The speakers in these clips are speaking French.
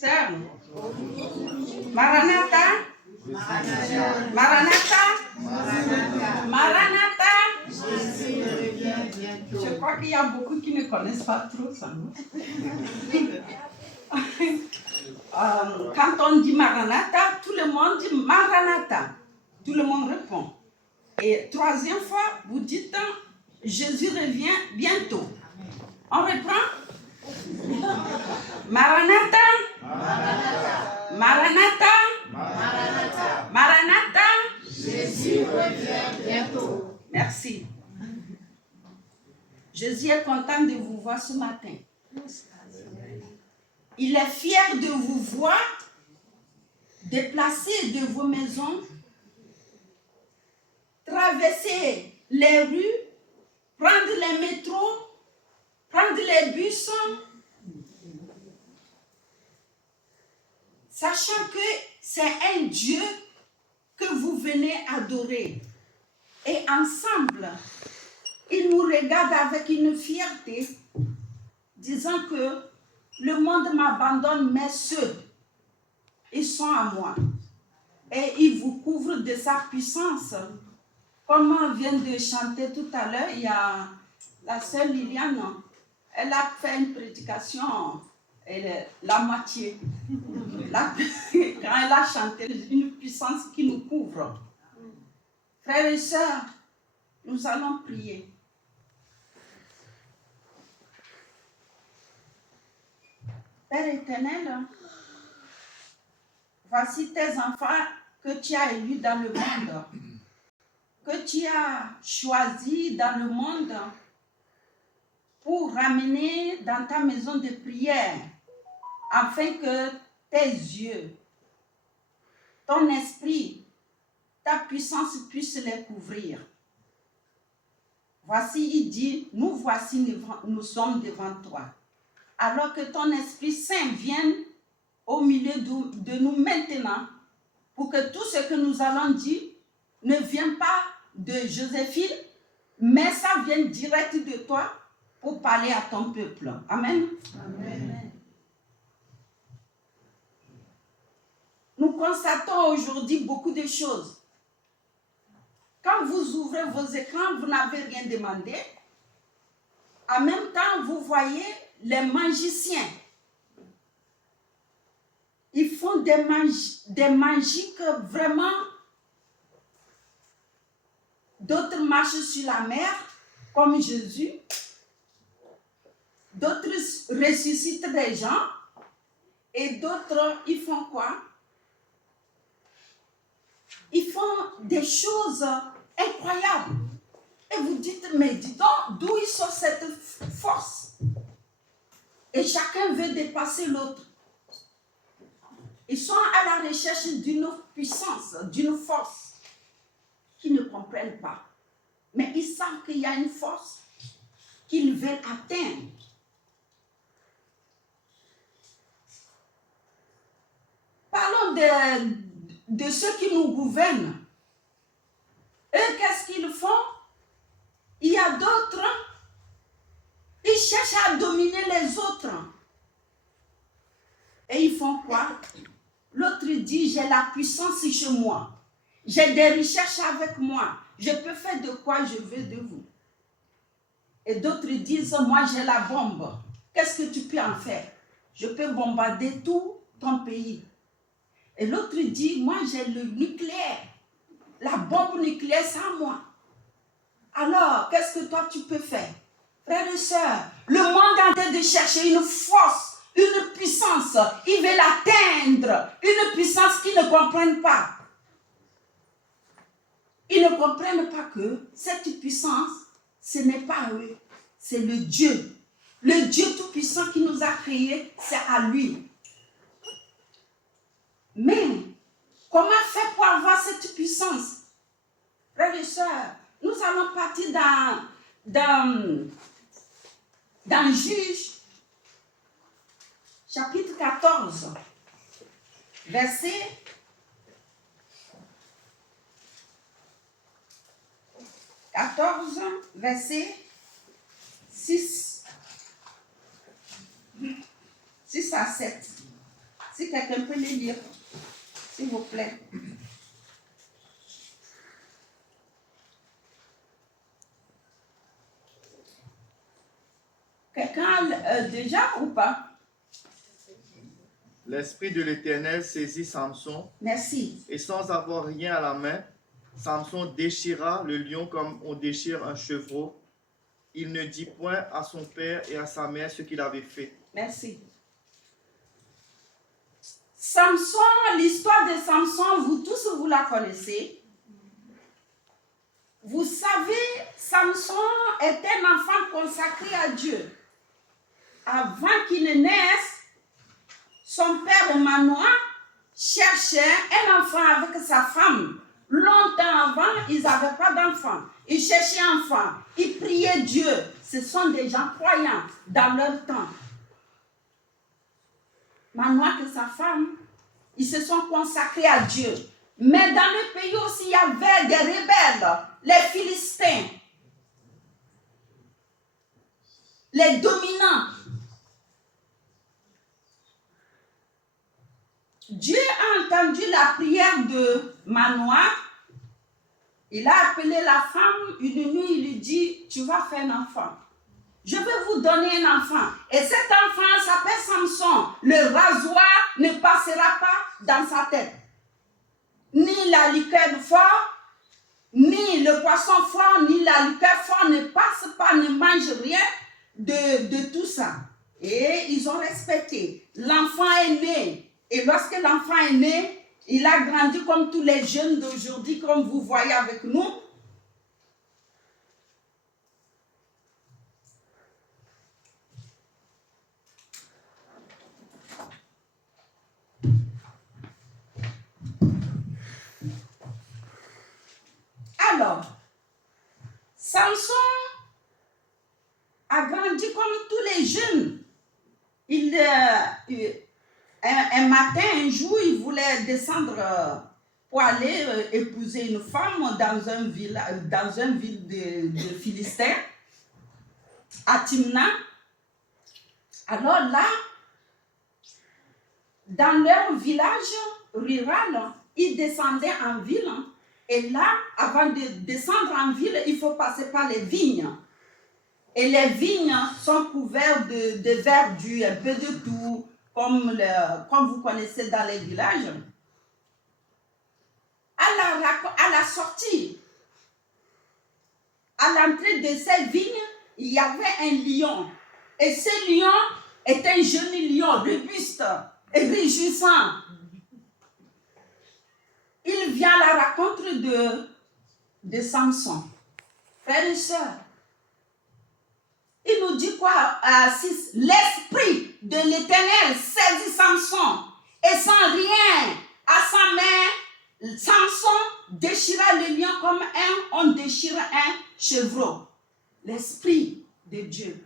Sœur, Maranatha, Maranatha, Maranatha. Je crois qu'il y a beaucoup qui ne connaissent pas trop ça. Quand on dit Maranatha, tout le monde dit Maranatha. Tout le monde répond. Et troisième fois, vous dites Jésus revient bientôt. On reprend? Maranatha, Maranatha, Maranatha, Maranatha, Maranatha. Jésus revient bientôt. Merci. Jésus est content de vous voir ce matin. Il est fier de vous voir déplacer de vos maisons, traverser les rues, prendre les métros, prendre les bus, sachant que c'est un Dieu que vous venez adorer. Et ensemble, il nous regarde avec une fierté, disant que le monde m'abandonne, mais ceux, ils sont à moi. Et il vous couvre de sa puissance. Comme on vient de chanter tout à l'heure, il y a la sœur Liliane, elle a fait une prédication, la moitié. Quand elle a chanté, une puissance qui nous couvre. Frères et sœurs, nous allons prier. Père éternel, voici tes enfants que tu as élus dans le monde, que tu as choisis dans le monde pour ramener dans ta maison de prière, afin que tes yeux, ton esprit, ta puissance puisse les couvrir. Voici, il dit, nous voici, nous sommes devant toi. Alors que ton Esprit Saint vienne au milieu de nous maintenant, pour que tout ce que nous allons dire ne vienne pas de Joséphine, mais ça vienne direct de toi pour parler à ton peuple. Amen. Amen. Nous constatons aujourd'hui beaucoup de choses. Quand vous ouvrez vos écrans, vous n'avez rien demandé. En même temps, vous voyez les magiciens. Ils font des magies que vraiment, d'autres marchent sur la mer, comme Jésus. D'autres ressuscitent des gens. Et d'autres, ils font quoi? Ils font des choses incroyables. Et vous dites, mais dis donc, d'où ils sortent cette force? Et chacun veut dépasser l'autre. Ils sont à la recherche d'une puissance, d'une force qu'ils ne comprennent pas. Mais ils savent qu'il y a une force qu'ils veulent atteindre. Parlons de ceux qui nous gouvernent. Eux, qu'est-ce qu'ils font? Il y a d'autres, ils cherchent à dominer les autres. Et ils font quoi? L'autre dit, j'ai la puissance chez moi. J'ai des recherches avec moi. Je peux faire de quoi je veux de vous. Et d'autres disent, moi j'ai la bombe. Qu'est-ce que tu peux en faire? Je peux bombarder tout ton pays. Et l'autre dit, moi j'ai le nucléaire. La bombe nucléaire, c'est à moi. Alors, qu'est-ce que toi tu peux faire? Frères et sœurs, le monde est en train de chercher une force, une puissance. Ils veulent atteindre une puissance qu'ils ne comprennent pas. Ils ne comprennent pas que cette puissance, ce n'est pas eux, c'est le Dieu. Le Dieu tout-puissant qui nous a créés, c'est à lui. Mais, comment faire pour avoir cette puissance? Frères et sœurs, nous allons partir dans Juge, chapitre 14, verset 6 à 7. Si quelqu'un peut les lire, s'il vous plaît. Quelqu'un a déjà ou pas? L'Esprit de l'Éternel saisit Samson. Merci. Et sans avoir rien à la main, Samson déchira le lion comme on déchire un chevreau. Il ne dit point à son père et à sa mère ce qu'il avait fait. Merci. Samson, l'histoire de Samson, vous tous, vous la connaissez. Vous savez, Samson est un enfant consacré à Dieu. Avant qu'il ne naisse, son père Manoah cherchait un enfant avec sa femme. Longtemps avant, ils n'avaient pas d'enfant. Ils cherchaient un enfant. Ils priaient Dieu. Ce sont des gens croyants dans leur temps. Manoah et sa femme, ils se sont consacrés à Dieu. Mais dans le pays aussi, il y avait des rebelles, les Philistins, les dominants. Dieu a entendu la prière de Manoah. Il a appelé la femme une nuit, il lui dit, tu vas faire un enfant. Je vais vous donner un enfant. Et cet enfant s'appelle Samson. Le rasoir ne passera pas dans sa tête. Ni la liqueur fort, ni le poisson fort, ni la liqueur fort ne passe pas, ne mange rien de tout ça. Et ils ont respecté. L'enfant est né. Et lorsque l'enfant est né, il a grandi comme tous les jeunes d'aujourd'hui, comme vous voyez avec nous. Alors, Samson a grandi comme tous les jeunes. Un matin, un jour, il voulait descendre pour aller épouser une femme dans une ville de Philistins, à Timna. Alors là, dans leur village rural, ils descendaient en ville. Et là, avant de descendre en ville, il faut passer par les vignes. Et les vignes sont couvertes de verdure, un peu de tout, comme vous connaissez dans les villages. À la sortie, à l'entrée de ces vignes, il y avait un lion. Et ce lion est un jeune lion, robuste et réjouissant. Il vient à la rencontre de Samson. Frères et sœurs, il nous dit quoi à 6? L'Esprit de l'Éternel saisit Samson et sans rien à sa main, Samson déchira le lion comme on déchire un chevreau. L'Esprit de Dieu.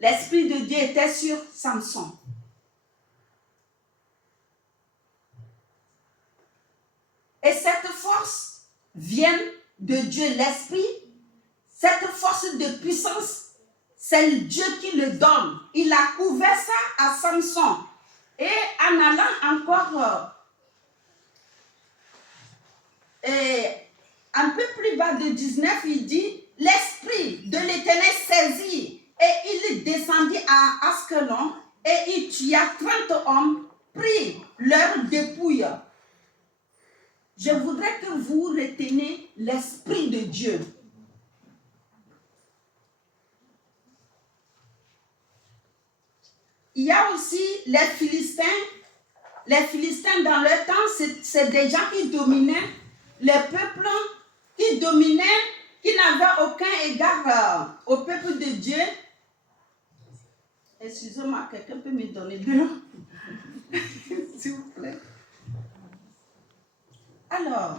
L'Esprit de Dieu était sur Samson. Et cette force vient de Dieu, l'Esprit. Cette force de puissance, c'est Dieu qui le donne. Il a couvert ça à Samson. Et en allant encore un peu plus bas de 19, il dit, l'Esprit de l'Éternel saisit et il descendit à Askelon et il tua 30 hommes, prit leurs dépouilles. Je voudrais que vous reteniez l'Esprit de Dieu. Il y a aussi les Philistins. Les Philistins, dans leur temps, c'est des gens qui dominaient les peuples, qui dominaient, qui n'avaient aucun égard au peuple de Dieu. Excusez-moi, quelqu'un peut me donner de l'eau? S'il vous plaît. Alors,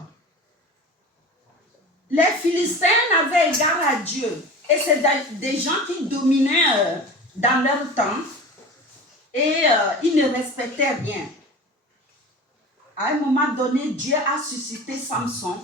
les Philistins n'avaient égard à Dieu. Et c'est des gens qui dominaient dans leur temps. Et ils ne respectaient rien. À un moment donné, Dieu a suscité Samson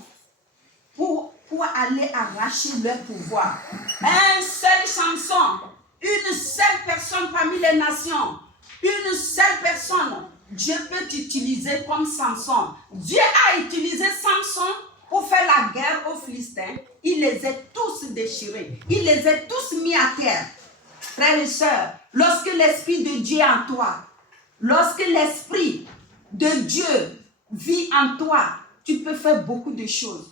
pour aller arracher leur pouvoir. Un seul Samson, une seule personne parmi les nations une seule personne, Dieu peut t'utiliser comme Samson. Dieu a utilisé Samson pour faire la guerre aux Philistins. Il les a tous déchirés. Il les a tous mis à terre. Frères et sœurs, lorsque l'Esprit de Dieu est en toi, lorsque l'Esprit de Dieu vit en toi, tu peux faire beaucoup de choses.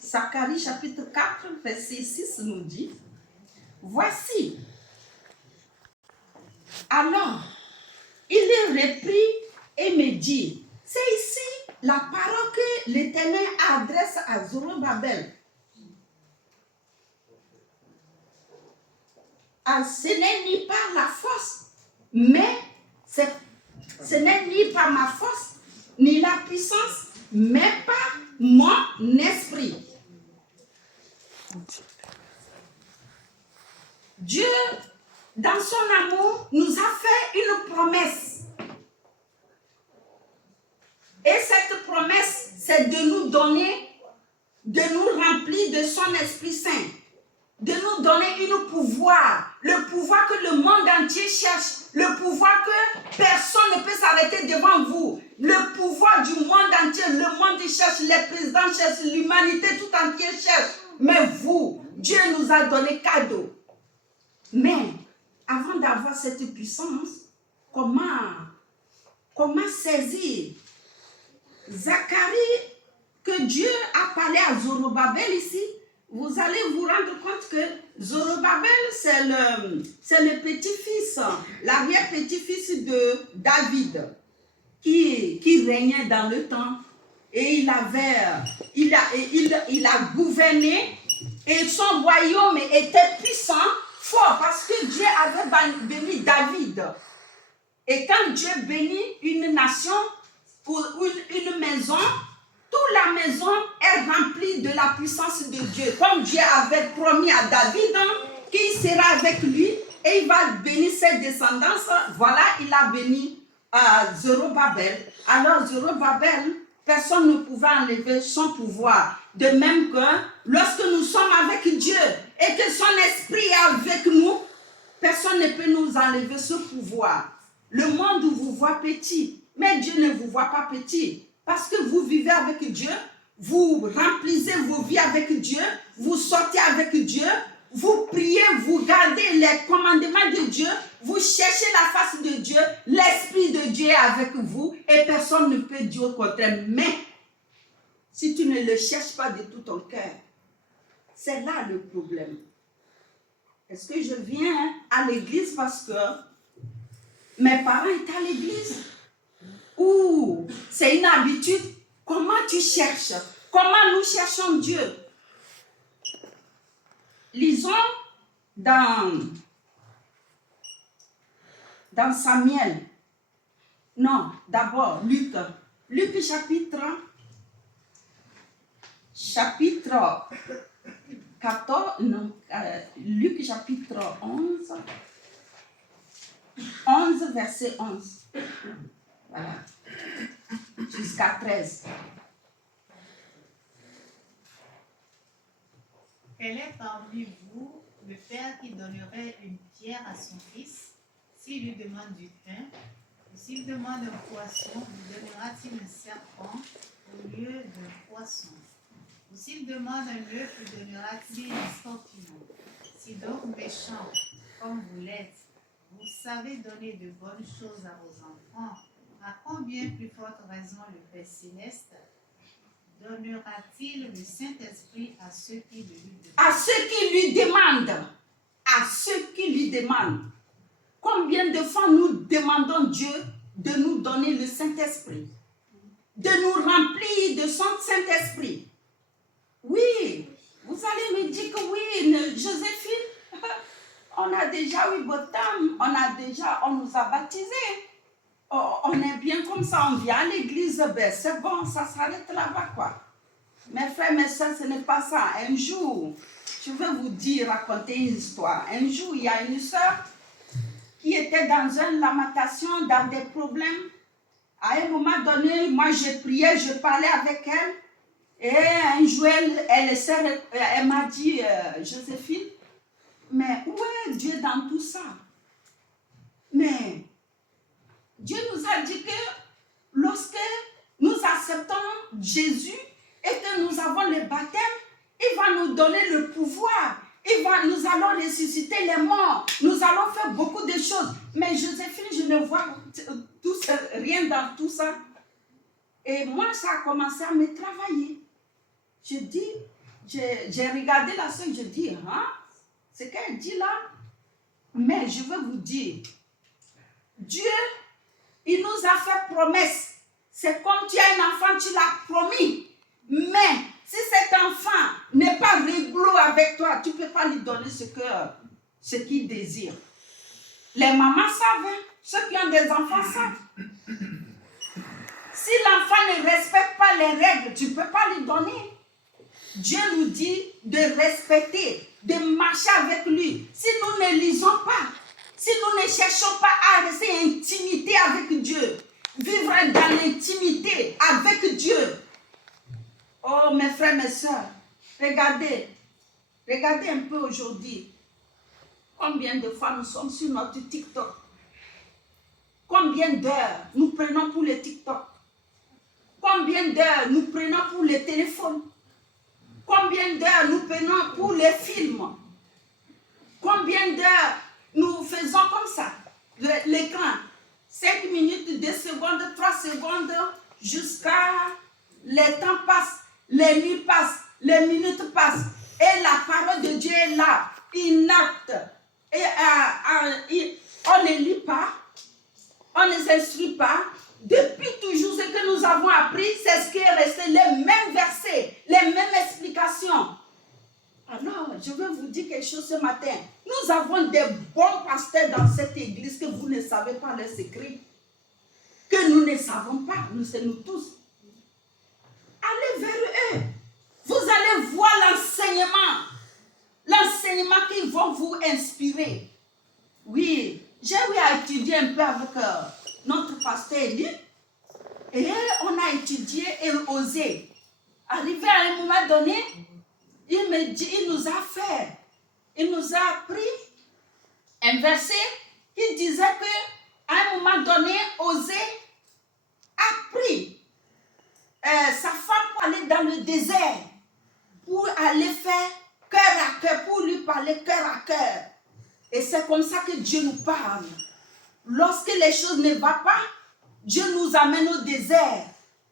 Zacharie chapitre 4, verset 6 nous dit, voici. Alors, il est repris et me dit, c'est ici la parole que l'Éternel adresse à Zorobabel. Ce n'est ni par la force, mais ce n'est ni par ma force, ni la puissance, mais par mon esprit. Dieu, dans son amour, nous a fait une promesse. Et cette promesse, c'est de nous donner, de nous remplir de son Esprit Saint, de nous donner un pouvoir, le pouvoir que le monde entier cherche, le pouvoir que personne ne peut s'arrêter devant vous, le pouvoir du monde entier, le monde cherche, les présidents cherchent, l'humanité tout entière cherche, mais vous, Dieu nous a donné cadeau. Mais avant d'avoir cette puissance, comment saisir Zacharie, que Dieu a parlé à Zorobabel ici, vous allez vous rendre compte que Zorobabel, c'est le petit-fils, l'arrière-petit-fils de David, qui régnait dans le temps. Et il a gouverné, et son royaume était puissant, fort, parce que Dieu avait béni David. Et quand Dieu bénit une nation ou une maison, toute la maison est remplie de la puissance de Dieu. Comme Dieu avait promis à David qu'il sera avec lui et il va bénir ses descendants. Voilà, il a béni Zorobabel. Alors Zorobabel, personne ne pouvait enlever son pouvoir. De même que lorsque nous sommes avec Dieu et que son esprit est avec nous, personne ne peut nous enlever ce pouvoir. Le monde vous voit petit, mais Dieu ne vous voit pas petit. Parce que vous vivez avec Dieu, vous remplissez vos vies avec Dieu, vous sortez avec Dieu, vous priez, vous gardez les commandements de Dieu, vous cherchez la face de Dieu, l'Esprit de Dieu est avec vous et personne ne peut dire au contraire. Mais si tu ne le cherches pas de tout ton cœur, c'est là le problème. Est-ce que je viens à l'église parce que mes parents étaient à l'église? Ou c'est une habitude? Comment tu cherches? Comment nous cherchons Dieu? Lisons dans Samuel. Non, d'abord Luc. Luc chapitre 14, non, Luc chapitre 11, verset 11. Voilà. Jusqu'à 13. Quel est parmi vous le père qui donnerait une pierre à son fils s'il lui demande du pain? Ou s'il demande un poisson, lui donnera-t-il un serpent au lieu d'un poisson? Ou s'il demande un œuf, lui donnera-t-il un scorpion? Si donc méchant, comme vous l'êtes, vous savez donner de bonnes choses à vos enfants, à combien plus forte raison le Père Céleste donnera-t-il le Saint-Esprit à ceux qui le lui demandent? À ceux qui lui demandent. À ceux qui lui demandent. Combien de fois nous demandons Dieu de nous donner le Saint-Esprit? De nous remplir de son Saint-Esprit? Oui, vous allez me dire que oui, Joséphine, on a déjà eu baptême, on nous a baptisés. Oh, on est bien comme ça, on vient à l'église, ben c'est bon, ça s'arrête là-bas quoi. frères, mes soeurs, ce n'est pas ça. Un jour, je vais vous dire, raconter une histoire. Un jour, il y a une soeur qui était dans une lamentation, dans des problèmes. À un moment donné, moi, je priais, je parlais avec elle. Et un jour, elle m'a dit, Joséphine, mais où est Dieu dans tout ça? Mais Dieu nous a dit que lorsque nous acceptons Jésus et que nous avons le baptême, il va nous donner le pouvoir. Nous allons ressusciter les morts. Nous allons faire beaucoup de choses. Mais Joséphine, je ne vois rien dans tout ça. Et moi, ça a commencé à me travailler. J'ai regardé la soeur, je dis, hein, ce qu'elle dit là. Mais je veux vous dire, Dieu, il nous a fait promesse. C'est comme tu as un enfant, tu l'as promis. Mais si cet enfant n'est pas réglo avec toi, tu ne peux pas lui donner ce qu'il désire. Les mamans savent, hein? Ceux qui ont des enfants savent. Si l'enfant ne respecte pas les règles, tu ne peux pas lui donner. Dieu nous dit de respecter, de marcher avec lui. Si nous ne lisons pas, si nous ne cherchons pas à rester en intimité avec Dieu, vivre dans l'intimité avec Dieu. Oh, mes frères, mes soeurs, regardez un peu aujourd'hui. Combien de fois nous sommes sur notre TikTok? Combien d'heures nous prenons pour le TikTok? Combien d'heures nous prenons pour le téléphone? Combien d'heures nous prenons pour les films? Combien d'heures nous faisons comme ça? L'écran, 5 minutes, 2 secondes, 3 secondes, jusqu'à les temps passent, les nuits passent, les minutes passent. Et la parole de Dieu est là, inacte. Et on ne lit pas, on ne s'instruit pas. Depuis toujours, ce que nous avons appris, c'est ce qui est resté, les mêmes versets, les mêmes explications. Alors, je veux vous dire quelque chose ce matin. Nous avons des bons pasteurs dans cette église que vous ne savez pas les secrets, que nous ne savons pas, nous tous. Allez vers eux. Vous allez voir l'enseignement qu'ils vont vous inspirer. Oui, j'ai eu à étudier un peu avec notre pasteur Elie, et on a étudié et osé. Arrivé à un moment donné, il nous a appris un verset qui disait que à un moment donné, Osée a pris sa femme pour aller dans le désert, pour aller faire cœur à cœur, pour lui parler cœur à cœur. Et c'est comme ça que Dieu nous parle. Lorsque les choses ne vont pas, Dieu nous amène au désert.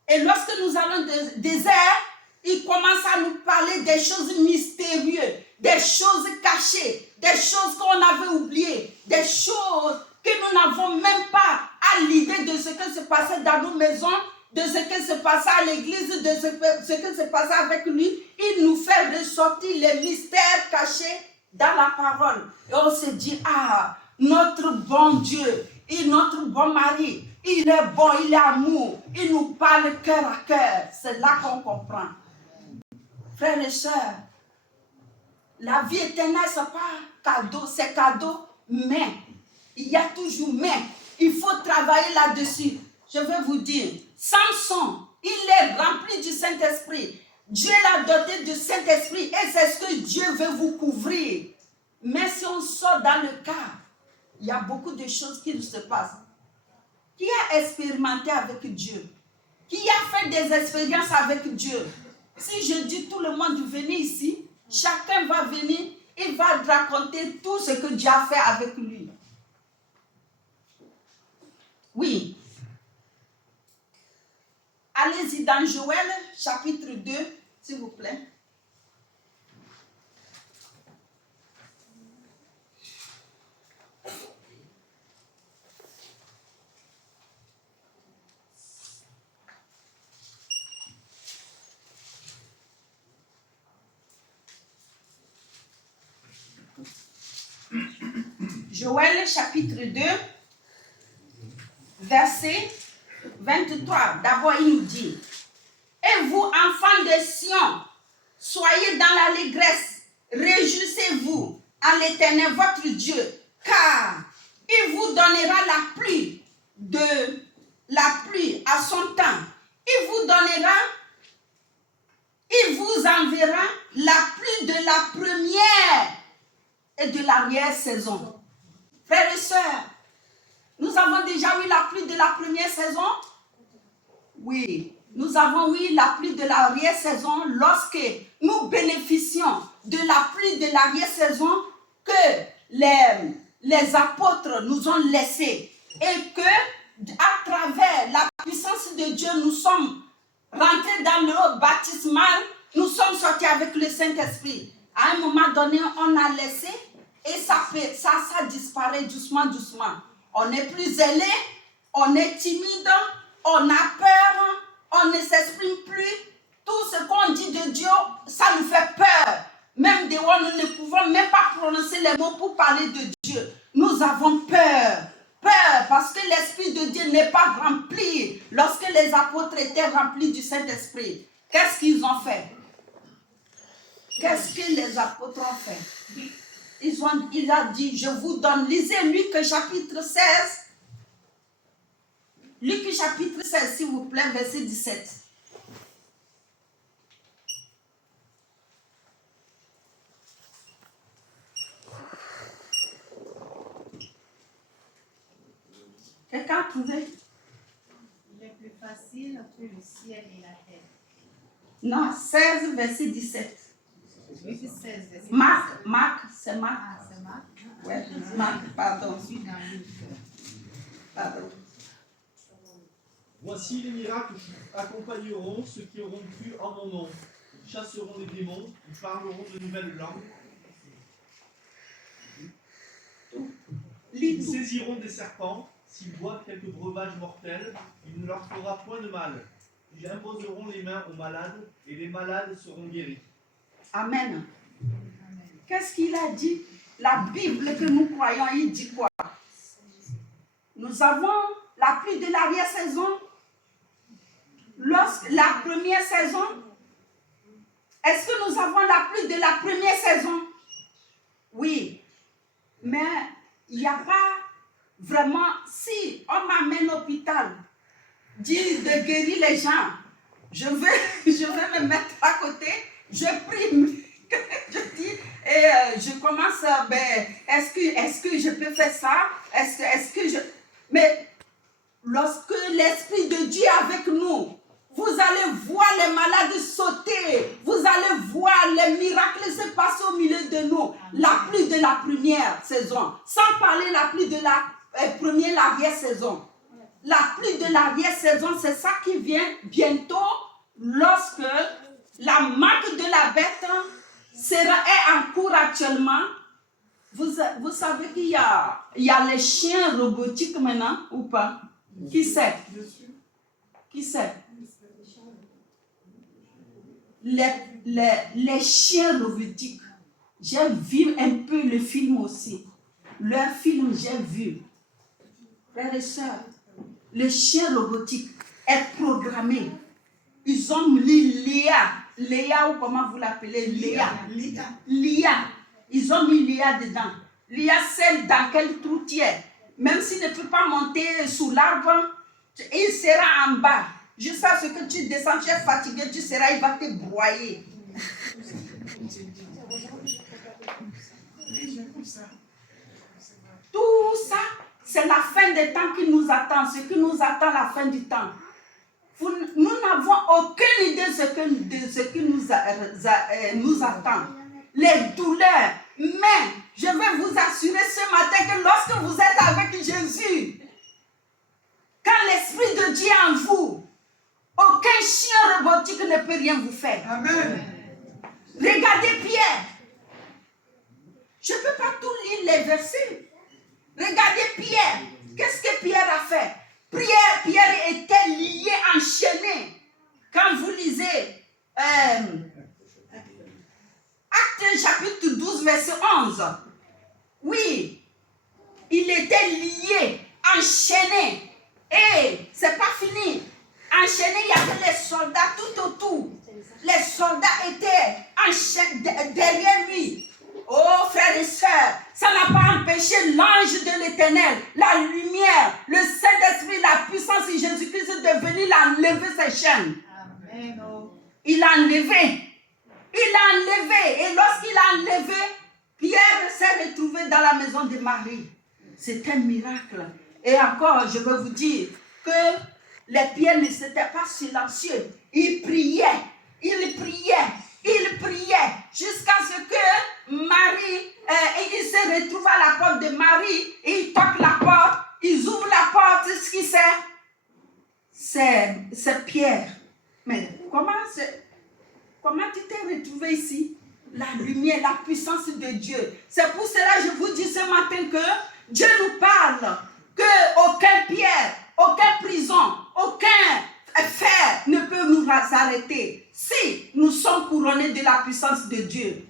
Et lorsque nous allons au désert, il commence à nous parler des choses mystérieuses, des choses cachées, des choses qu'on avait oubliées, des choses que nous n'avons même pas à l'idée de ce qui se passait dans nos maisons, de ce qui se passait à l'église, de ce qui se passait avec lui. Il nous fait ressortir les mystères cachés dans la parole. Et on se dit, ah, notre bon Dieu et notre bon mari, il est bon, il est amour, il nous parle cœur à cœur. C'est là qu'on comprend. Frères et sœurs, la vie éternelle, ce n'est pas cadeau, c'est cadeau, mais il y a toujours mais. Il faut travailler là-dessus. Je vais vous dire, Samson, il est rempli du Saint-Esprit. Dieu l'a doté du Saint-Esprit et c'est ce que Dieu veut vous couvrir. Mais si on sort dans le cas, il y a beaucoup de choses qui se passent. Qui a expérimenté avec Dieu? Qui a fait des expériences avec Dieu? Si je dis tout le monde venez ici, chacun va venir, il va raconter tout ce que Dieu a fait avec lui. Oui. Allez-y dans Joël, chapitre 2, s'il vous plaît. Joël chapitre 2, verset 23. D'abord, il nous dit, et vous, enfants de Sion, à l'Éternel votre Dieu, car il vous donnera la pluie à son temps. Il vous enverra la pluie de la première et de l'arrière-saison. Frères et sœurs, nous avons déjà eu la pluie de la première saison? Oui, nous avons eu la pluie de l'arrière-saison lorsque nous bénéficions de la pluie de l'arrière-saison que les apôtres nous ont laissé et que à travers la puissance de Dieu, nous sommes rentrés dans le baptismal, nous sommes sortis avec le Saint-Esprit. À un moment donné, on a laissé et ça disparaît doucement, doucement. On n'est plus zélé, on est timide, on a peur, on ne s'exprime plus. Tout ce qu'on dit de Dieu, ça nous fait peur. Même des fois, nous ne pouvons même pas prononcer les mots pour parler de Dieu. Nous avons peur. Peur parce que l'Esprit de Dieu n'est pas rempli. Lorsque les apôtres étaient remplis du Saint-Esprit, qu'est-ce qu'ils ont fait? Qu'est-ce que les apôtres ont fait? Il a dit, je vous donne, lisez Luc chapitre 16. Luc chapitre 16, s'il vous plaît, verset 17. Quelqu'un a trouvé? Il est plus facile que le ciel et la terre. Non, 16, verset 17. Luc 16, verset Marc, c'est Marc. Ah, c'est Marc. Ouais, Marc, pardon. Je suis dans Luc. Pardon. Voici les miracles qui accompagneront ceux qui auront cru en mon nom. Ils chasseront les démons, ils parleront de nouvelles langues. Ils saisiront des serpents, s'ils boivent quelques breuvages mortels, il ne leur fera point de mal. Ils imposeront les mains aux malades, et les malades seront guéris. Amen. Qu'est-ce qu'il a dit? La Bible que nous croyons, il dit quoi? Nous avons la pluie de l'arrière-saison. Lorsque la première saison, est-ce que nous avons la pluie de la première saison? Oui. Mais il n'y a pas vraiment, si on m'amène à l'hôpital, dit de guérir les gens, je vais me mettre à côté, je prie, je dis, et je commence, est-ce que je peux faire ça? Est-ce que je... Mais lorsque l'Esprit de Dieu est avec nous, vous allez voir les malades sauter, vous allez voir les miracles se passer au milieu de nous. La pluie de la première saison, sans parler la pluie de la première, l'arrière-saison. La pluie de l'arrière-saison, c'est ça qui vient bientôt lorsque la marque de la bête est en cours actuellement. Vous savez qu'il y a les chiens robotiques maintenant ou pas? Qui sait? Qui sait? Les chiens robotiques. J'ai vu un peu le film aussi. Leur film, j'ai vu. Frères et sœurs, le chien robotique est programmé. Ils ont mis Léa, ou comment vous l'appelez? Léa. Ils ont mis Léa dedans. Léa, celle dans quel trou tu es. Même s'il ne peut pas monter sous l'arbre, il sera en bas. Jusqu'à ce que tu descends, tu es fatigué, il va te broyer. Tout ça, c'est la fin des temps qui nous attend, ce qui nous attend la fin du temps. Nous n'avons aucune idée de ce qui nous attend. Les douleurs. Mais je vais vous assurer ce matin que lorsque vous êtes avec Jésus, quand l'Esprit de Dieu est en vous, aucun chien robotique ne peut rien vous faire. Amen. Regardez Pierre. Je ne peux pas tout lire les versets. Regardez Pierre. Qu'est-ce que Pierre a fait? Pierre était lié, enchaîné. Quand vous lisez Actes chapitre 12, verset 11. Oui, il était lié, enchaîné. Et c'est pas fini. Enchaîné, il y avait les soldats tout autour. Les soldats étaient enchaînés derrière lui. Oh, frères et sœurs, l'Éternel, la lumière, le Saint-Esprit, la puissance de Jésus-Christ est venu enlever ses chaînes. Amen. Oh. Il a enlevé. Il a enlevé. Et lorsqu'il a enlevé, Pierre s'est retrouvé dans la maison de Marie. C'est un miracle. Et encore, je veux vous dire que les pierres ne s'étaient pas silencieux. Ils priaient. Ils priaient. Il priait jusqu'à ce que Marie, il se retrouve à la porte de Marie, il toque la porte, ils ouvrent la porte, ce qui c'est Pierre. Mais comment tu t'es retrouvé ici? La lumière, la puissance de Dieu. C'est pour cela que je vous dis ce matin que Dieu nous parle, que aucun pierre, aucune prison, aucun fer ne peut nous arrêter si nous sommes couronnés de la puissance de Dieu.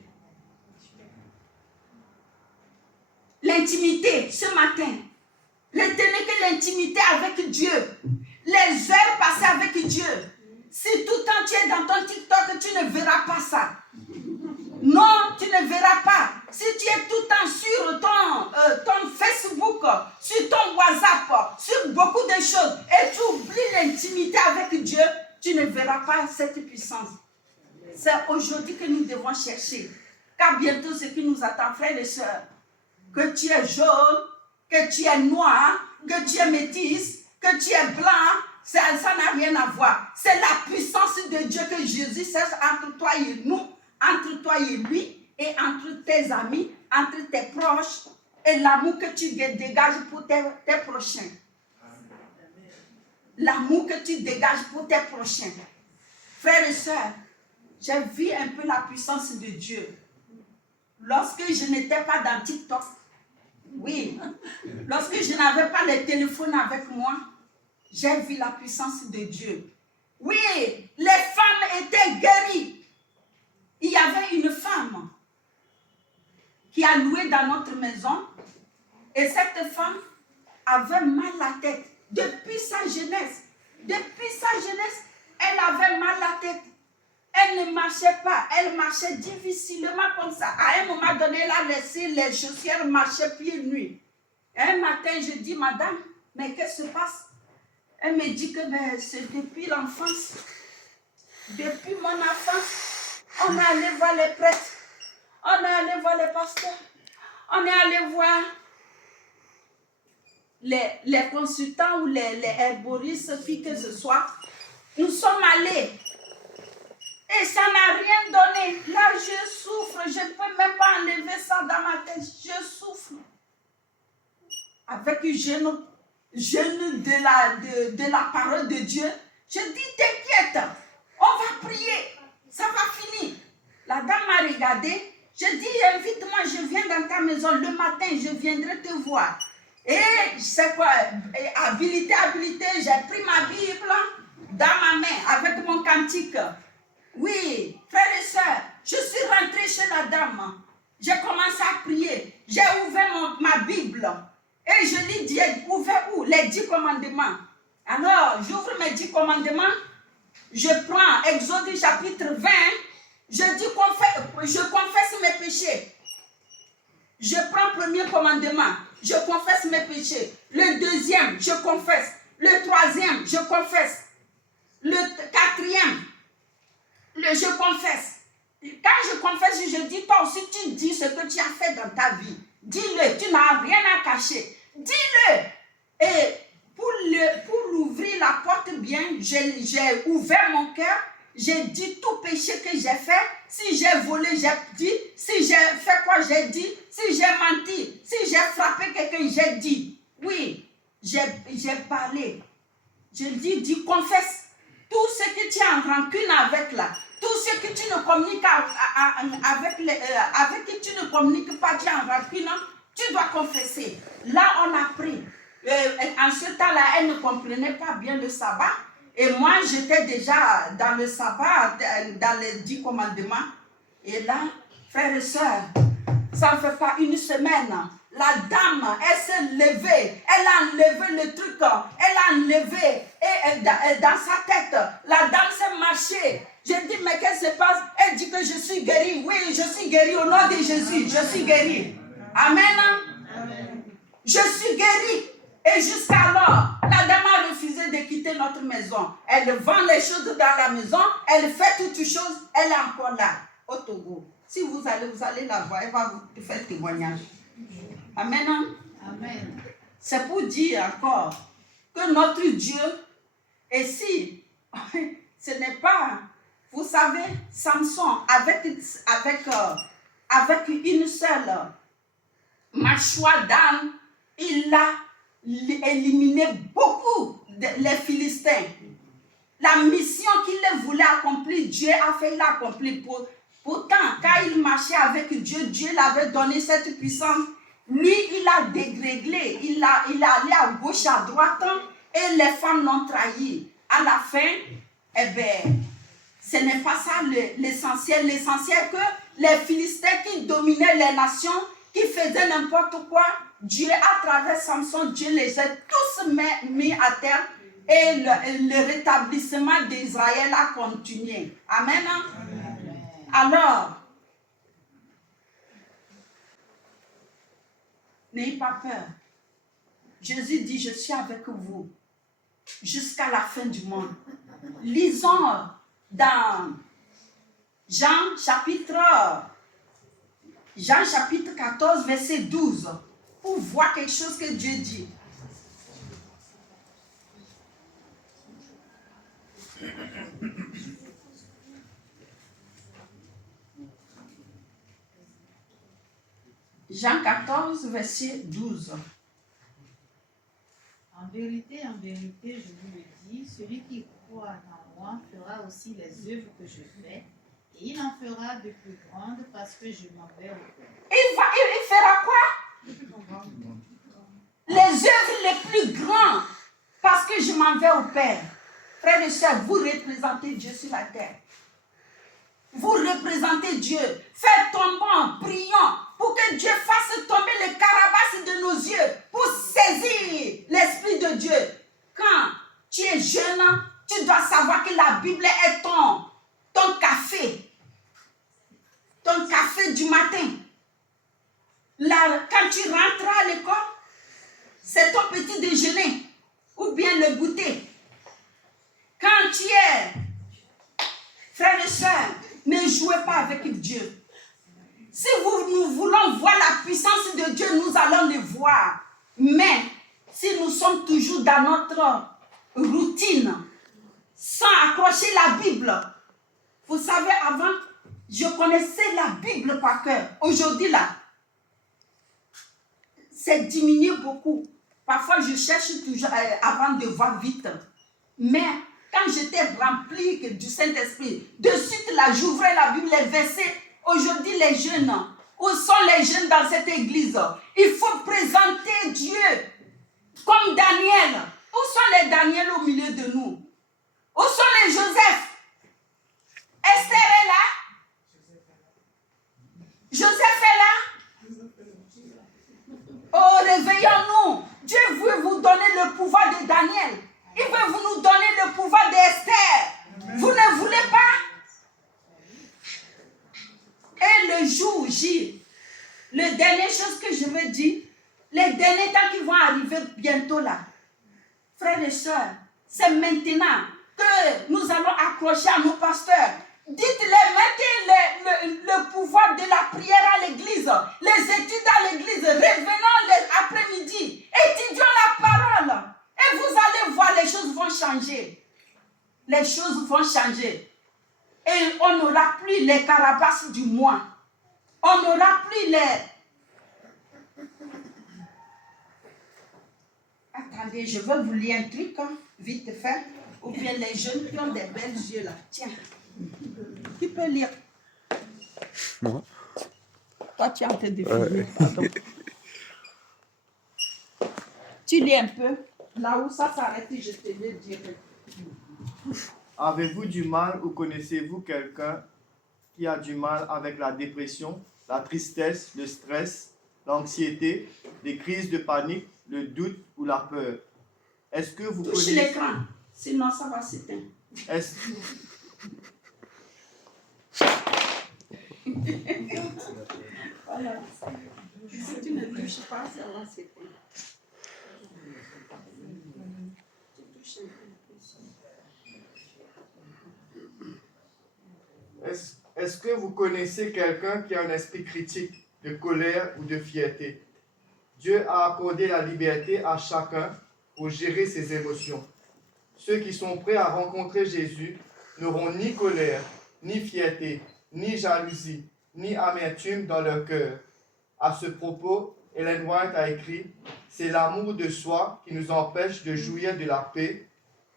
L'intimité, ce matin, retenez que l'intimité avec Dieu, les heures passées avec Dieu, si tout le temps tu es dans ton TikTok, tu ne verras pas ça. Non, tu ne verras pas. Si tu es tout le temps sur ton Facebook, sur ton WhatsApp, sur beaucoup de choses, et tu oublies l'intimité avec Dieu, tu ne verras pas cette puissance. C'est aujourd'hui que nous devons chercher. Car bientôt, ce qui nous attend, frères et sœurs, que tu es jaune, que tu es noir, que tu es métisse, que tu es blanc, ça n'a rien à voir. C'est la puissance de Dieu que Jésus cherche entre toi et nous, entre toi et lui, et entre tes amis, entre tes proches, et l'amour que tu dégages pour tes prochains. L'amour que tu dégages pour tes prochains. Frères et sœurs, j'ai vu un peu la puissance de Dieu. Lorsque je n'étais pas dans TikTok, oui, lorsque je n'avais pas le téléphone avec moi, j'ai vu la puissance de Dieu. Oui, les femmes étaient guéries. Il y avait une femme qui a loué dans notre maison et cette femme avait mal à la tête depuis sa jeunesse. Depuis sa jeunesse, elle avait mal à la tête. Elle ne marchait pas, elle marchait difficilement comme ça. À un moment donné, elle a laissé les chaussures marcher pieds nus. Un matin, je dis, madame, mais qu'est-ce qui se passe? Elle me dit que c'est depuis l'enfance. Depuis mon enfance, on est allé voir les prêtres, on est allé voir les pasteurs, on est allé voir les consultants ou les herboristes, qui que ce soit. Nous sommes allés. Et ça n'a rien donné. Là, je souffre. Je ne peux même pas enlever ça dans ma tête. Je souffre. Avec une jeûne de la parole de Dieu, je dis, t'inquiète, on va prier. Ça va finir. La dame m'a regardé. Je dis, invite-moi, je viens dans ta maison. Le matin, je viendrai te voir. Et c'est quoi? Habilité, j'ai pris ma Bible dans ma main avec mon cantique. Oui, frères et sœurs, je suis rentrée chez la dame. J'ai commencé à prier. J'ai ouvert ma Bible. Et je lui dis, ouvert où? Les 10 commandements. Alors, j'ouvre mes 10 commandements. Je prends Exode chapitre 20. Je confesse mes péchés. Je prends le premier commandement. Je confesse mes péchés. Le deuxième, je confesse. Le troisième, je confesse. Le quatrième, je confesse. Quand je confesse, je dis, toi aussi, tu dis ce que tu as fait dans ta vie. Dis-le, tu n'as rien à cacher. Dis-le. Et pour l'ouvrir la porte bien, j'ai ouvert mon cœur. J'ai dit tout péché que j'ai fait. Si j'ai volé, j'ai dit. Si j'ai fait quoi, j'ai dit. Si j'ai menti, si j'ai frappé quelqu'un, j'ai dit. Oui, j'ai parlé. Je dis, confesse. Tout ce que tu as en rancune avec là, tout ce que tu ne communiques avec qui tu ne communiques pas, tu as en rancune, tu dois confesser. Là, on a pris. En ce temps-là, elle ne comprenait pas bien le sabbat. Et moi, j'étais déjà dans le sabbat, dans les 10 commandements. Et là, frères et sœurs, ça ne fait pas une semaine. La dame, elle s'est levée, elle a enlevé le truc, elle a enlevé et dans sa tête, la dame s'est marchée. Je dis, mais qu'est-ce qui se passe? Elle dit que je suis guérie. Oui, je suis guérie au nom de Jésus, je suis guérie. Amen. Amen. Je suis guérie. Et jusqu'alors, la dame a refusé de quitter notre maison. Elle vend les choses dans la maison, elle fait toutes choses, elle est encore là, au Togo. Si vous allez la voir, elle va vous faire témoignage. Amen. Amen. C'est pour dire encore que notre Dieu, et si ce n'est pas, vous savez, Samson, avec une seule mâchoire d'âne, il a éliminé beaucoup les Philistins. La mission qu'il voulait accomplir, Dieu a fait l'accomplir. Pourtant, quand il marchait avec Dieu, Dieu l'avait donné cette puissance. Lui, il a déréglé, il est allé à gauche, à droite, et les femmes l'ont trahi. À la fin, eh bien, ce n'est pas ça l'essentiel. L'essentiel que les Philistins qui dominaient les nations, qui faisaient n'importe quoi, Dieu, à travers Samson, Dieu les a tous mis à terre et le rétablissement d'Israël a continué. Amen. Amen. Alors, n'ayez pas peur. Jésus dit, je suis avec vous jusqu'à la fin du monde. Lisons dans Jean chapitre 14, verset 12, pour voir quelque chose que Dieu dit. Jean 14, verset 12. En vérité, je vous le dis, celui qui croit en moi fera aussi les œuvres que je fais, et il en fera de plus grandes parce que je m'en vais au Père. Il fera quoi? Les œuvres les plus grandes, parce que je m'en vais au Père. Frères et sœurs, vous représentez Dieu sur la terre. Vous représentez Dieu. Faites tombant, prions, pour que Dieu fasse tomber les carabasses de nos yeux, pour saisir l'Esprit de Dieu. Quand tu es jeune, tu dois savoir que la Bible est ton café. Ton café du matin. Là, quand tu rentres à l'école, c'est ton petit déjeuner ou bien le goûter. Quand tu es, frères et sœurs, ne jouez pas avec Dieu. Si nous voulons voir la puissance de Dieu, nous allons le voir. Mais si nous sommes toujours dans notre routine, sans accrocher la Bible, vous savez, avant, je connaissais la Bible par cœur. Aujourd'hui, là, c'est diminué beaucoup. Parfois, je cherche toujours avant de voir vite. Mais quand j'étais remplie du Saint-Esprit, de suite là, j'ouvrais la Bible, les versets. Aujourd'hui, les jeunes, où sont les jeunes dans cette église? Il faut présenter Dieu comme Daniel. Où sont les Daniel au milieu de nous? Où sont les Joseph? Esther est là? Joseph est là? Oh, réveillons-nous. Dieu veut vous donner le pouvoir de Daniel. Il veut nous donner le pouvoir d'Esther. Vous ne voulez pas? Et le jour J, la dernière chose que je veux dire, les derniers temps qui vont arriver bientôt là, frères et sœurs, c'est maintenant que nous allons accrocher à nos pasteurs. Dites-les, mettez le pouvoir de la prière à l'église, les études à l'église, revenons l'après-midi, étudions la parole. Et vous allez voir, les choses vont changer. Les choses vont changer. Et on n'aura plus les carapaces du moi. On n'aura plus les... Attendez, je vais vous lire un truc, hein, vite fait. Ou bien les jeunes qui ont des belles yeux là. Tiens. Qui peut lire? Moi. Toi, tu es en train de filmer, pardon. Tu lis un peu. Là où ça s'arrête, je te le dirai. Avez-vous du mal ou connaissez-vous quelqu'un qui a du mal avec la dépression, la tristesse, le stress, l'anxiété, les crises de panique, le doute ou la peur? Est-ce que vous Touche connaissez... l'écran, sinon ça va s'éteindre. Est-ce... Voilà. Si tu ne touches pas, ça va s'éteindre. est-ce que vous connaissez quelqu'un qui a un esprit critique, de colère ou de fierté? Dieu a accordé la liberté à chacun pour gérer ses émotions. Ceux qui sont prêts à rencontrer Jésus n'auront ni colère, ni fierté, ni jalousie, ni amertume dans leur cœur. À ce propos, Ellen White a écrit « C'est l'amour de soi qui nous empêche de jouir de la paix.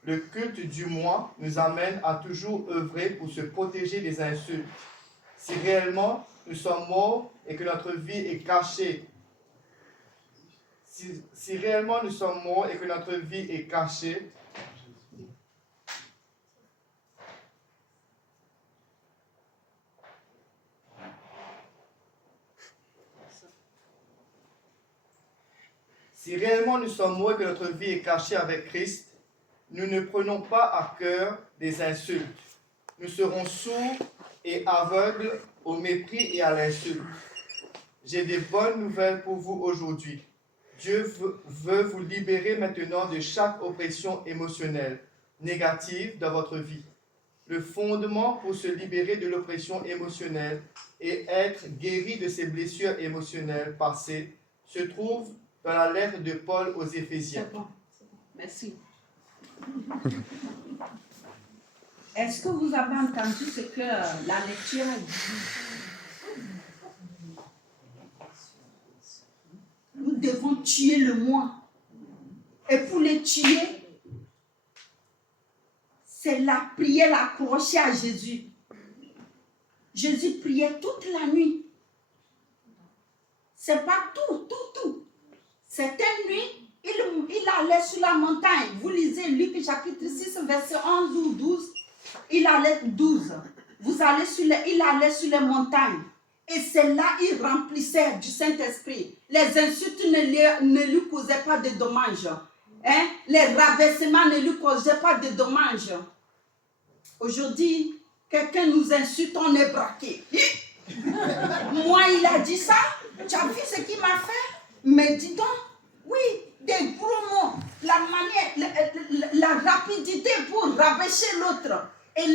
Le culte du moi nous amène à toujours œuvrer pour se protéger des insultes. Si réellement nous sommes morts et que notre vie est cachée, si réellement nous sommes morts et que notre vie est cachée, si réellement nous sommes morts et que notre vie est cachée avec Christ, nous ne prenons pas à cœur des insultes. Nous serons sourds et aveugles au mépris et à l'insulte. J'ai des bonnes nouvelles pour vous aujourd'hui. Dieu veut vous libérer maintenant de chaque oppression émotionnelle négative dans votre vie. Le fondement pour se libérer de l'oppression émotionnelle et être guéri de ses blessures émotionnelles passées se trouve dans la lettre de Paul aux Éphésiens. C'est bon. Merci. Est-ce que vous avez entendu ce que la lecture a dit? Nous devons tuer le moi. Et pour le tuer, c'est la prière accrochée à Jésus. Jésus priait toute la nuit. C'est pas tout. Certaines nuits, il allait sur la montagne. Vous lisez Luc chapitre 6, verset 11 ou 12. Il allait 12. Il allait sur les montagnes. Et c'est là qu'il remplissait du Saint-Esprit. Les insultes ne lui causaient pas de dommages. Les rabaissements ne lui causaient pas de dommages. Aujourd'hui, quelqu'un nous insulte, on est braqué. Moi, il a dit ça. Tu as vu ce qu'il m'a fait? Mais dis donc, oui, des gros mots, la manière, la rapidité pour rabaisser l'autre. Et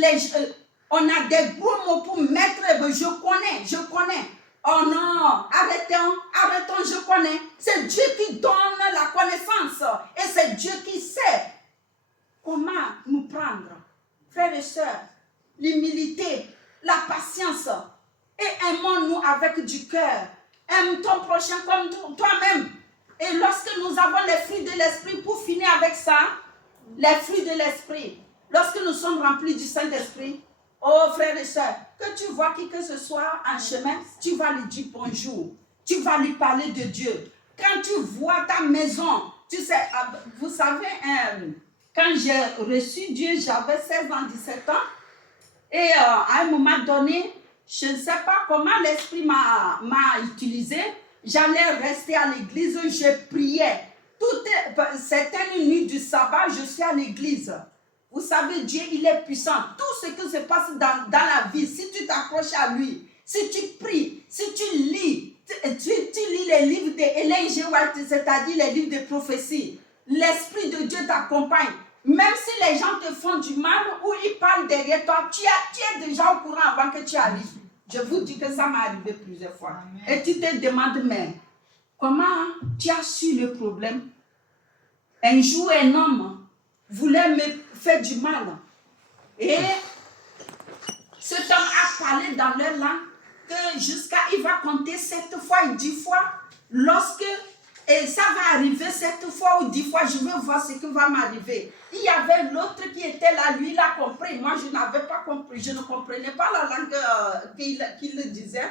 on a des gros mots pour mettre, je connais. Oh non, arrêtons, je connais. C'est Dieu qui donne la connaissance. Et c'est Dieu qui sait comment nous prendre. Frères et sœurs, l'humilité, la patience. Et aimons-nous avec du cœur. Aime ton prochain comme toi-même. Et lorsque nous avons les fruits de l'esprit, pour finir avec ça, les fruits de l'esprit, lorsque nous sommes remplis du Saint-Esprit, oh frères et sœurs, que tu vois qui que ce soit en chemin, tu vas lui dire bonjour. Tu vas lui parler de Dieu. Quand tu vois ta maison, tu sais, vous savez, quand j'ai reçu Dieu, j'avais 16 ans, 17 ans. Et à un moment donné, je ne sais pas comment l'Esprit m'a utilisé. J'allais rester à l'église, je priais. Certaines nuits du sabbat, je suis à l'église. Vous savez, Dieu, il est puissant. Tout ce qui se passe dans la vie, si tu t'accroches à lui, si tu pries, si tu lis, tu lis les livres d'Ellen G. White, c'est-à-dire les livres de prophétie, l'Esprit de Dieu t'accompagne. Même si les gens te font du mal ou ils parlent derrière toi, tu es déjà au courant avant que tu arrives. Je vous dis que ça m'est arrivé plusieurs fois. Amen. Et tu te demandes, mais comment tu as su le problème? Un jour, un homme voulait me faire du mal. Et cet homme a parlé dans leur langue que il va compter 7 fois et 10 fois. Et ça va arriver 7 fois ou 10 fois, je vais voir ce qui va m'arriver. Il y avait l'autre qui était là, lui, il a compris. Moi, je n'avais pas compris, je ne comprenais pas la langue qu'il le disait.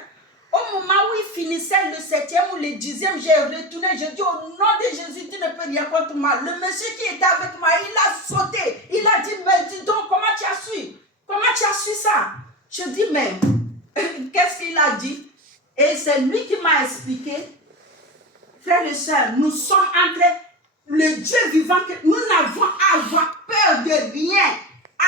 Au moment où il finissait le 7e ou le 10e, j'ai retourné, j'ai dit, au nom de Jésus, tu ne peux rien contre moi. Le monsieur qui était avec moi, il a sauté. Il a dit, mais dis donc, comment tu as su? Comment tu as su ça? Je dis, mais qu'est-ce qu'il a dit? Et c'est lui qui m'a expliqué. Frères et sœurs, nous sommes entre le Dieu vivant, que nous n'avons à avoir peur de rien.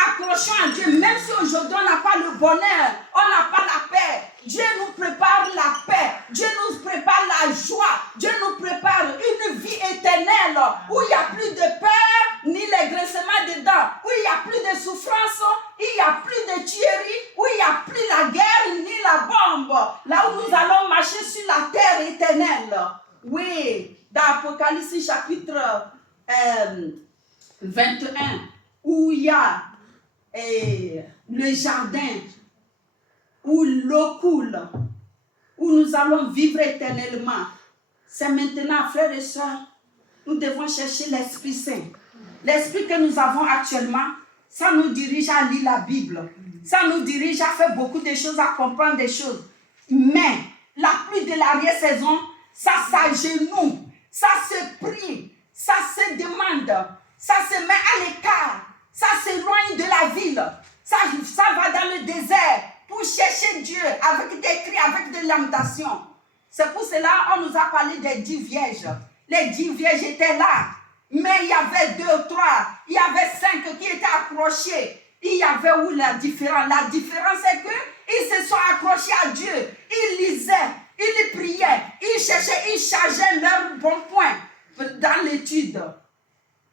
Accrochons à Dieu, même si aujourd'hui on n'a pas le bonheur, on n'a pas la paix. Dieu nous prépare la paix, Dieu nous prépare la joie, Dieu nous prépare une vie éternelle où il n'y a plus de peur ni les grincements de dents, où il n'y a plus de souffrance, il n'y a plus de tuerie, où il n'y a plus la guerre, tombe, là où nous allons marcher sur la terre éternelle. Oui, dans Apocalypse chapitre 21, où il y a le jardin, où l'eau coule, où nous allons vivre éternellement. C'est maintenant, frères et sœurs, nous devons chercher l'Esprit Saint. L'Esprit que nous avons actuellement, ça nous dirige à lire la Bible. Ça nous dirige à faire beaucoup de choses, à comprendre des choses. Mais la pluie de l'arrière-saison, ça s'agenouille, ça se prie, ça se demande, ça se met à l'écart, ça s'éloigne de la ville, ça va dans le désert pour chercher Dieu avec des cris, avec des lamentations. C'est pour cela qu'on nous a parlé des 10 vierges. Les 10 vierges étaient là, mais il y avait 2 ou 3, il y avait 5 qui étaient accrochés. Il y avait où la différence? La différence c'est qu'ils se sont accrochés à Dieu. Ils lisaient, ils priaient, ils cherchaient, ils chargeaient leurs bons points dans l'étude.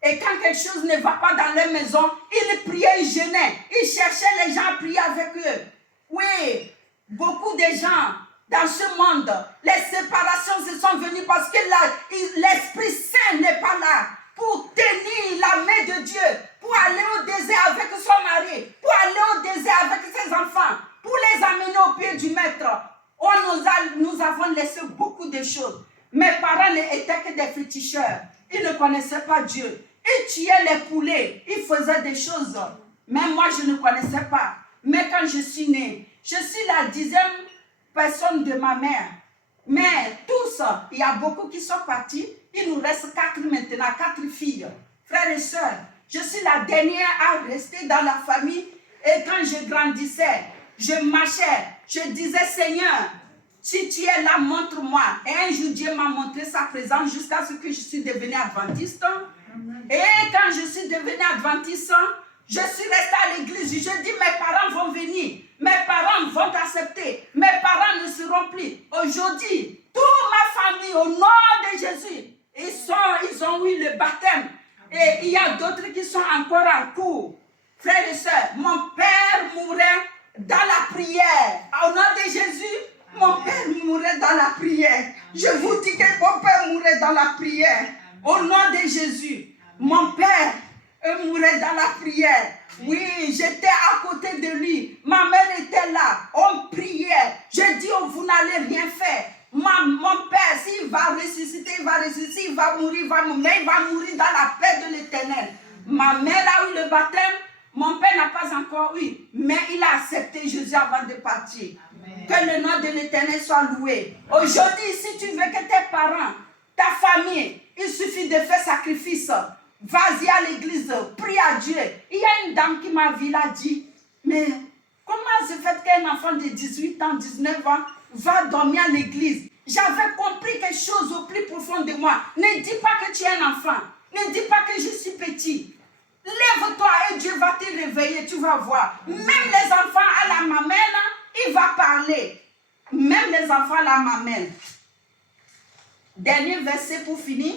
Et quand quelque chose ne va pas dans leur maison, ils priaient, ils jeûnaient, ils cherchaient les gens à prier avec eux. Oui, beaucoup de gens dans ce monde, les séparations se sont venues parce que l'Esprit Saint n'est pas là pour tenir la main de Dieu, pour aller au désert avec son mari, pour aller au désert avec ses enfants, pour les amener au pied du maître. Nous avons laissé beaucoup de choses. Mes parents n'étaient que des féticheurs. Ils ne connaissaient pas Dieu. Ils tuaient les poulets. Ils faisaient des choses. Même moi, je ne connaissais pas. Mais quand je suis née, je suis la 10e personne de ma mère. Mais tous, il y a beaucoup qui sont partis. Il nous reste 4 maintenant, 4 filles. Frères et sœurs, je suis la dernière à rester dans la famille. Et quand je grandissais, je marchais, je disais, Seigneur, si tu es là, montre-moi. Et un jour, Dieu m'a montré sa présence jusqu'à ce que je suis devenue adventiste. Et quand je suis devenue adventiste, je suis restée à l'église. Je dis, mes parents vont venir. Mes parents vont accepter. Mes parents ne seront plus. Aujourd'hui, toute ma famille, au nom de Jésus, ils ont eu le baptême. Et il y a d'autres qui sont encore en cours. Frères et sœurs, mon père mourait dans la prière. Au nom de Jésus, mon père mourait dans la prière. Je vous dis que mon père mourait dans la prière. Au nom de Jésus, mon père mourait dans la prière. Oui, j'étais à côté de lui. Ma mère était là. On priait. Je dis, oh, vous n'allez rien faire. Mon père, s'il va ressusciter, il va ressusciter. S'il va mourir, mais il va mourir dans la paix de l'Éternel. Ma mère a eu le baptême. Mon père n'a pas encore eu. Mais il a accepté Jésus avant de partir. Amen. Que le nom de l'Éternel soit loué. Aujourd'hui, si tu veux que tes parents, ta famille, il suffit de faire sacrifice. Vas-y à l'église, prie à Dieu. Il y a une dame qui m'a vu, là, dit, mais comment se fait qu'un enfant de 18 ans, 19 ans, va dormir à l'église? J'avais compris quelque chose au plus profond de moi. Ne dis pas que tu es un enfant. Ne dis pas que je suis petit. Lève-toi et Dieu va te réveiller, tu vas voir. Même les enfants à la mamelle, il va parler. Même les enfants à la mamelle. Dernier verset pour finir.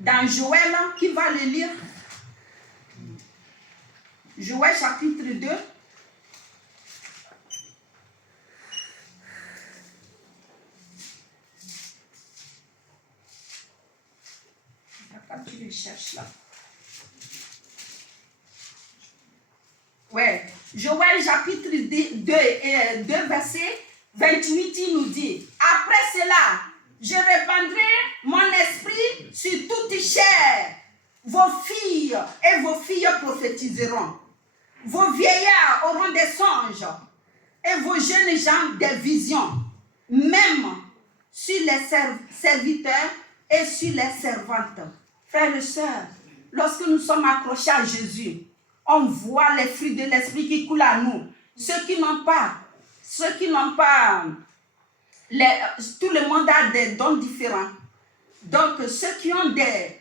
Dans Joël, qui va le lire? Joël chapitre 2. Tu le cherches là. Ouais. Joël chapitre 2 verset 28, il nous dit, après cela, je répandrai mon esprit sur toute chair. Vos filles et vos filles prophétiseront. Vos vieillards auront des songes et vos jeunes gens des visions. Même sur les serviteurs et sur les servantes. Frères et sœurs, lorsque nous sommes accrochés à Jésus, on voit les fruits de l'esprit qui coulent à nous. Ceux qui n'ont pas, tout le monde a des dons différents. Donc, ceux qui ont des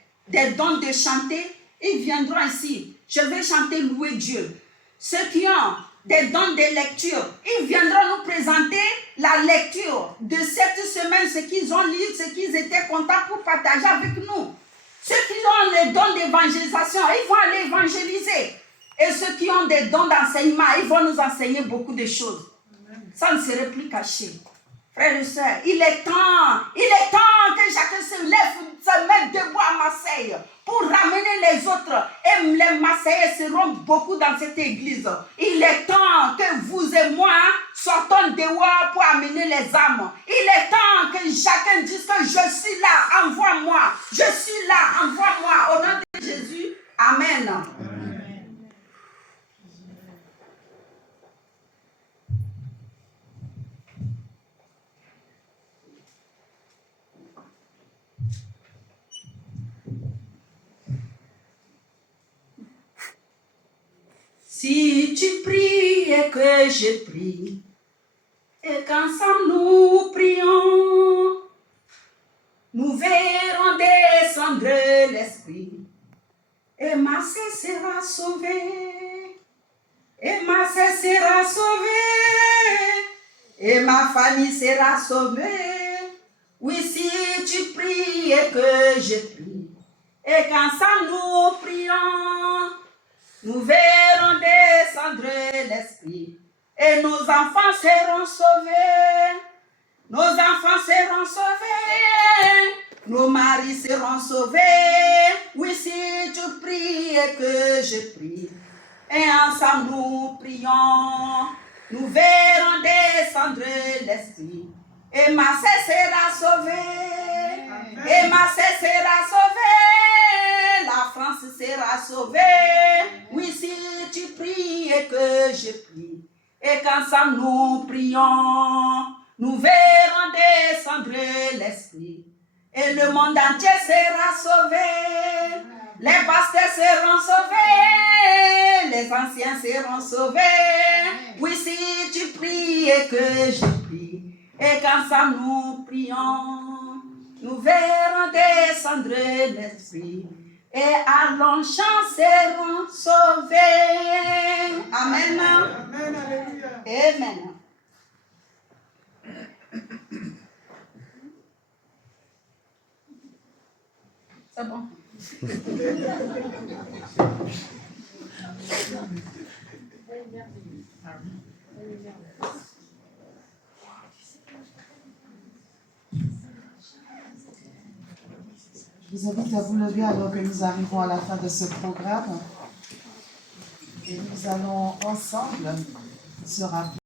dons de chanter, ils viendront ici. Je vais chanter, louer Dieu. Ceux qui ont des dons de lecture, ils viendront nous présenter la lecture de cette semaine, ce qu'ils ont lu, ce qu'ils étaient contents pour partager avec nous. Ceux qui ont les dons d'évangélisation, ils vont aller évangéliser. Et ceux qui ont des dons d'enseignement, ils vont nous enseigner beaucoup de choses. Ça ne serait plus caché. Frères et sœurs, il est temps que chacun se lève, se mette debout à Marseille pour ramener les autres. Et les Marseillais seront beaucoup dans cette église. Il est temps que vous et moi sortons dehors pour amener les âmes. Il est temps que chacun dise que je suis là, envoie-moi. Je suis là, envoie-moi. Au nom de Jésus, amen. Si tu pries et que je prie, et qu'ensemble nous prions, nous verrons descendre l'Esprit, et Marseille sera sauvée, et Marseille sera sauvée, et ma famille sera sauvée. Oui, si tu pries et que je prie, et qu'ensemble nous prions, nous verrons descendre l'Esprit et nos enfants seront sauvés. Nos enfants seront sauvés. Nos maris seront sauvés. Oui, si tu pries et que je prie, et ensemble nous prions, nous verrons descendre l'Esprit et Marseille sera sauvée. Et Marseille sera sauvée. La France sera sauvée. Oui, si tu pries et que je prie, et qu'ensemble nous prions, nous verrons descendre l'Esprit, et le monde entier sera sauvé. Les pasteurs seront sauvés, les anciens seront sauvés. Oui, si tu pries et que je prie, et qu'ensemble nous prions, nous verrons descendre l'Esprit, et à l'enchant seront sauvés. Amen. Amen, alléluia. Amen. C'est bon. Je vous invite à vous lever alors que nous arrivons à la fin de ce programme. Et nous allons ensemble se rappeler